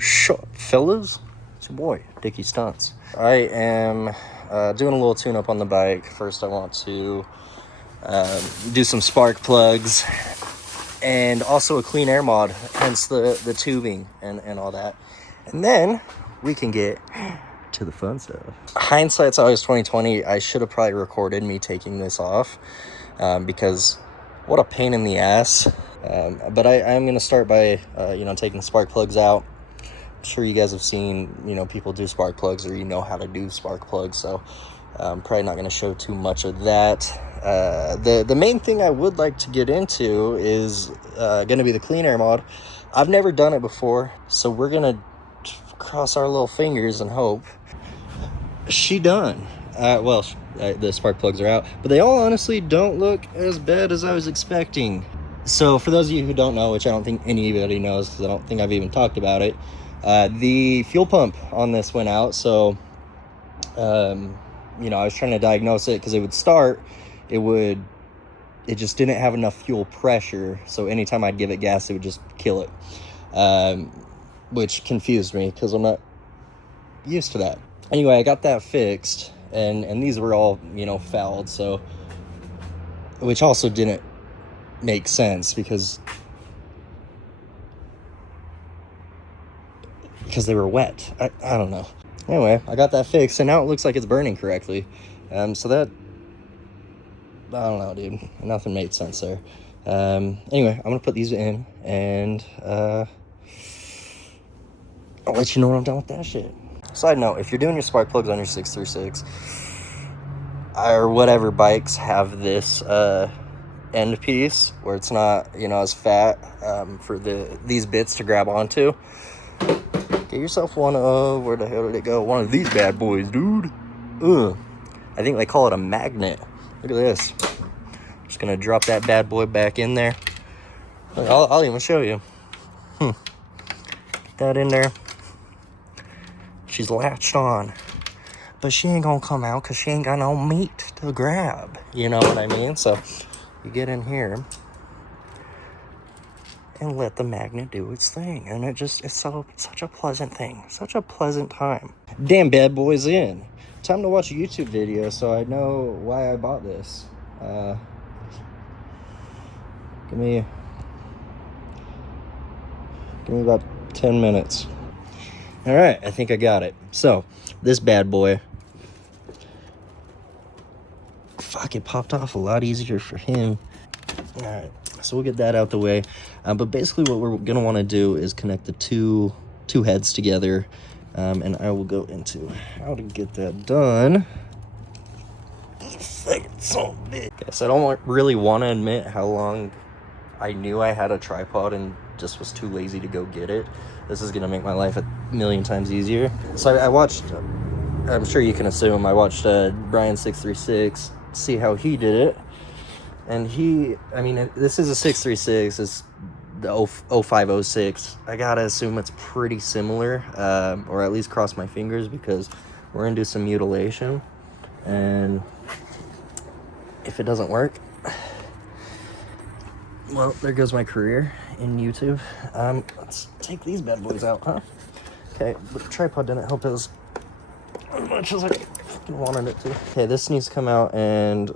Shut, fellas. It's your boy, Dickie Stunts. I am doing a little tune-up on the bike. First, I want to do some spark plugs and also a clean air mod, hence the tubing and all that. And then we can get to the fun stuff. Hindsight's always 2020. I should have probably recorded me taking this off because what a pain in the ass. But I'm going to start by, taking the spark plugs out. I'm sure you guys have seen, people do spark plugs, or how to do spark plugs. So I'm probably not going to show too much of that. The main thing I would like to get into is going to be the clean air mod. I've never done it before, so we're going to cross our little fingers and hope. She done. The spark plugs are out, but they all honestly don't look as bad as I was expecting. So for those of you who don't know, which I don't think anybody knows because I don't think I've even talked about it, the fuel pump on this went out. So, I was trying to diagnose it because it would start, it just didn't have enough fuel pressure. So anytime I'd give it gas, it would just kill it, which confused me because I'm not used to that. Anyway, I got that fixed, and these were all, fouled. So, which also didn't make sense because they were wet. I don't know. Anyway, I got that fixed, and now it looks like it's burning correctly. So that, I don't know, dude. Nothing made sense there. Anyway, I'm gonna put these in, and I'll let you know when I'm done with that shit. Side note, if you're doing your spark plugs on your 636 or whatever bikes have this end piece where it's not, as fat for these bits to grab onto, get yourself one of, where the hell did it go? One of these bad boys, dude. I think they call it a magnet. Look at this. Just gonna drop that bad boy back in there. I'll even show you. Get that in there. She's latched on, but she ain't gonna come out because she ain't got no meat to grab. You know what I mean? So you get in here and let the magnet do its thing, and it's such a pleasant thing, such a pleasant time. Damn, bad boy's in. Time to watch a YouTube video so I know why I bought this. Give me about 10 minutes. All right, I think I got it. So this bad boy, it popped off a lot easier for him. All right, so we'll get that out the way. But basically what we're gonna want to do is connect the two heads together, and I will go into how to get that done. It's so big. Okay, so I don't really want to admit how long I knew I had a tripod and just was too lazy to go get it. This is gonna make my life a million times easier. So I watched, I'm sure you can assume, I watched Brian 636 see how he did it. And this is a 636, it's the 0506. I gotta assume it's pretty similar, or at least cross my fingers, because we're gonna do some mutilation. And if it doesn't work, well, there goes my career in YouTube. Let's take these bad boys out, huh? Okay, the tripod didn't help as much as I wanted it to. Okay, this needs to come out, and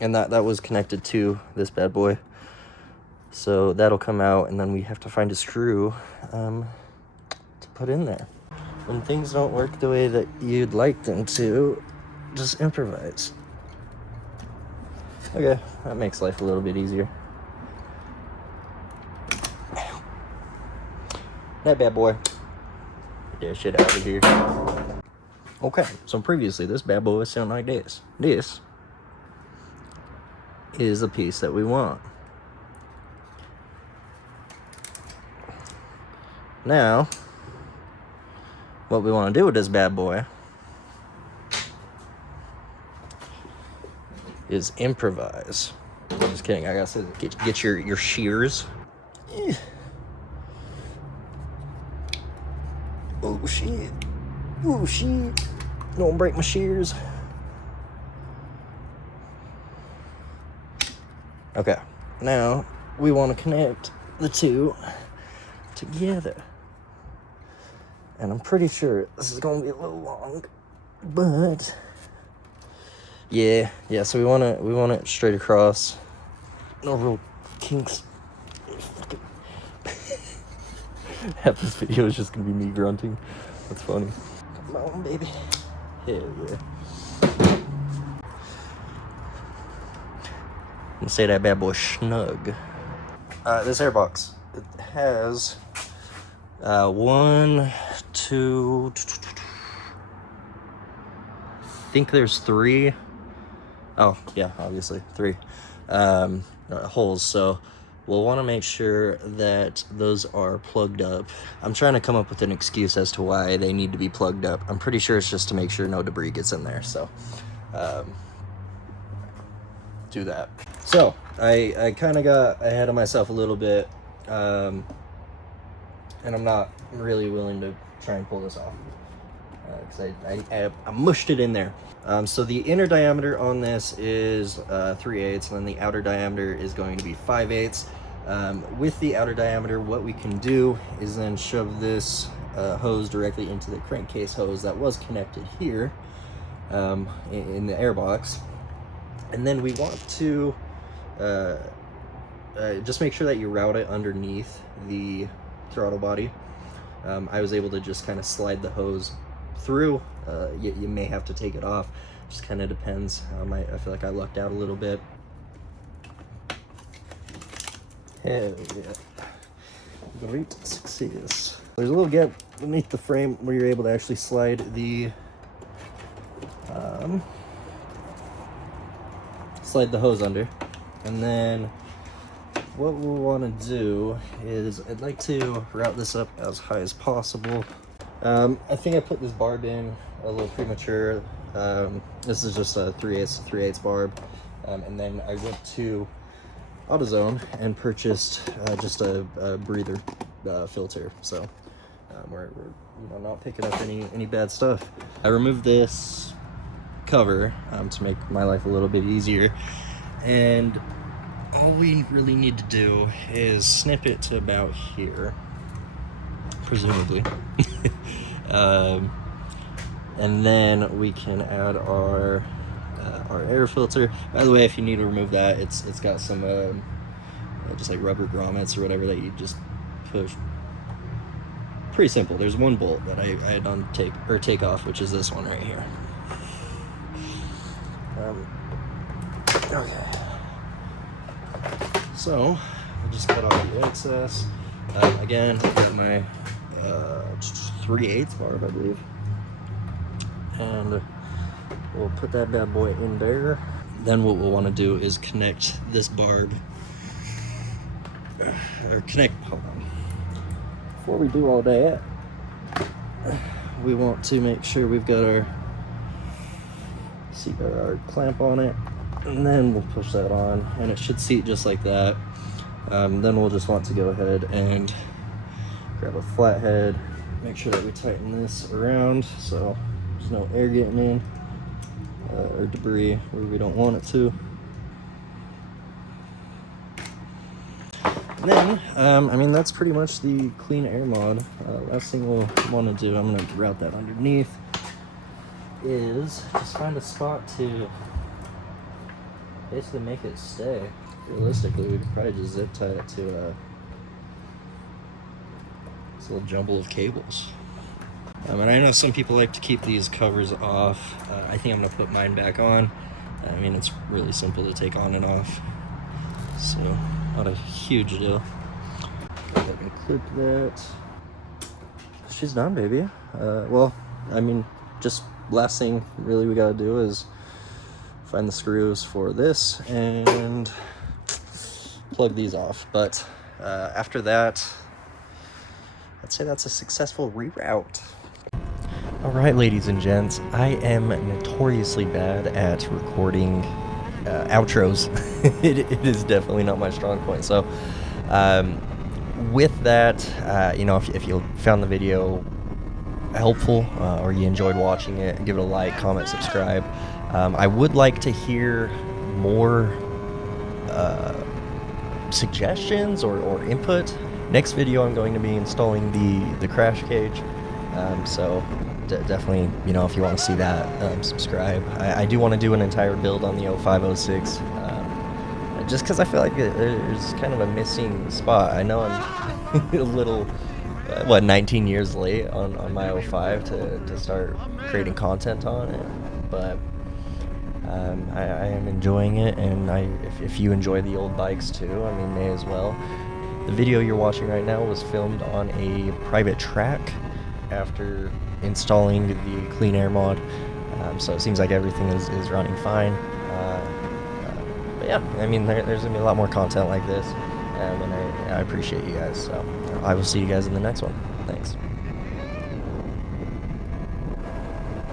that was connected to this bad boy. So that'll come out, and then we have to find a screw to put in there. When things don't work the way that you'd like them to, just improvise. Okay, that makes life a little bit easier. That bad boy. Get that shit out of here. Okay, so previously this bad boy was sounding like this. This is the piece that we want. Now, what we want to do with this bad boy is improvise. Just kidding, I gotta get your shears. Oh shit. Oh shit. Don't break my shears. Okay, now we want to connect the two together. And I'm pretty sure this is gonna be a little long, but yeah, so we want it straight across. No real kinks. Half this video is just gonna be me grunting. That's funny. Come on, baby. Hell yeah. I'm gonna say that bad boy snug. This airbox, it has 1, 2, I think there's 3. Oh yeah, obviously 3 holes. So we'll want to make sure that those are plugged up. I'm trying to come up with an excuse as to why they need to be plugged up. I'm pretty sure it's just to make sure no debris gets in there. So do that. So I kind of got ahead of myself a little bit, and I'm not really willing to try and pull this off because I mushed it in there. So the inner diameter on this is 3/8, and then the outer diameter is going to be 5/8. With the outer diameter, what we can do is then shove this hose directly into the crankcase hose that was connected here in the airbox. And then we want to just make sure that you route it underneath the throttle body. I was able to just kind of slide the hose through. You may have to take it off, just kind of depends. I feel like I lucked out a little bit. Hell yeah. Great success. There's a little gap beneath the frame where you're able to actually slide the hose under. And then what we'll want to do is I'd like to route this up as high as possible. I think I put this barb in a little premature. This is just a 3/8 barb. And then I went to AutoZone and purchased just a breather filter. So we're not picking up any bad stuff. I removed this cover to make my life a little bit easier. And all we really need to do is snip it to about here, presumably. And then we can add our air filter. By the way, if you need to remove that, it's got some just like rubber grommets or whatever that you just push. Pretty simple. There's one bolt that I had on take off, which is this one right here. Okay. So I'll just cut off the excess. Again, I've got my 3/8 barb, I believe, and we'll put that bad boy in there. Then what we'll want to do is connect this barb, hold on. Before we do all that, we want to make sure we've got our clamp on it, and then we'll push that on, and it should seat just like that. Then we'll just want to go ahead and grab a flathead, make sure that we tighten this around so there's no air getting in or debris where we don't want it to. And then, I mean, that's pretty much the clean air mod. Last thing we'll want to do, I'm going to route that underneath, is just find a spot to basically make it stay. Realistically, we could probably just zip tie it to this little jumble of cables. And I know some people like to keep these covers off. I think I'm going to put mine back on. I mean, it's really simple to take on and off, so not a huge deal. Go ahead and clip that. She's done, baby. Well, I mean, just last thing really we gotta do is find the screws for this and plug these off. But after that, I'd say that's a successful reroute. All right, ladies and gents, I am notoriously bad at recording outros. It is definitely not my strong point. So with that, you know, if you found the video helpful or you enjoyed watching it, give it a like, comment, subscribe. I would like to hear more suggestions or input. Next video, I'm going to be installing the crash cage. So definitely, you know, if you want to see that, subscribe. I do want to do an entire build on the 0506, just because I feel like there's kind of a missing spot. I know I'm a little, 19 years late on my 05 to start creating content on it, but I am enjoying it, and if you enjoy the old bikes too, I mean, may as well. The video you're watching right now was filmed on a private track after installing the clean air mod, so it seems like everything is running fine. But yeah, I mean, there's gonna be a lot more content like this, and I appreciate you guys, so I will see you guys in the next one. Thanks.